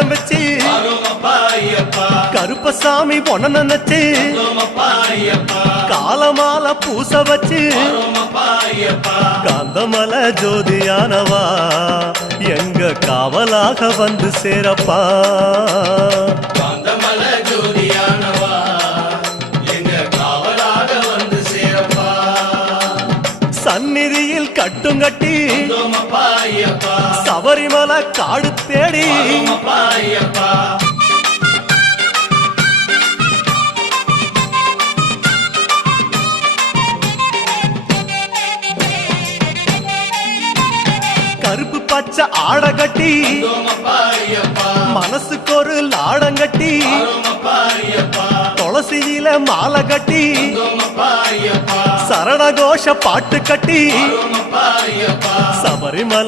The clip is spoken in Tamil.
விரதம் வச்சு கருப்பசாமி பொண்ண நினைச்சு காலமால பூச வச்சு காந்தமல ஜோதியானவா எங்க காவலாக வந்து சேரப்பா. காந்தமல ஜோதியானவா எங்க காவலாக வந்து சேரப்பா. சந்நிதியில் கட்டுங்கட்டி சபரிமலை காடு தேடி கருப்பு பச்சை ஆட கட்டி மனசுக்கு ஒரு லாடங்கட்டி துளசியில மாலை கட்டி சரணகோஷ பாட்டு கட்டி சபரிமலை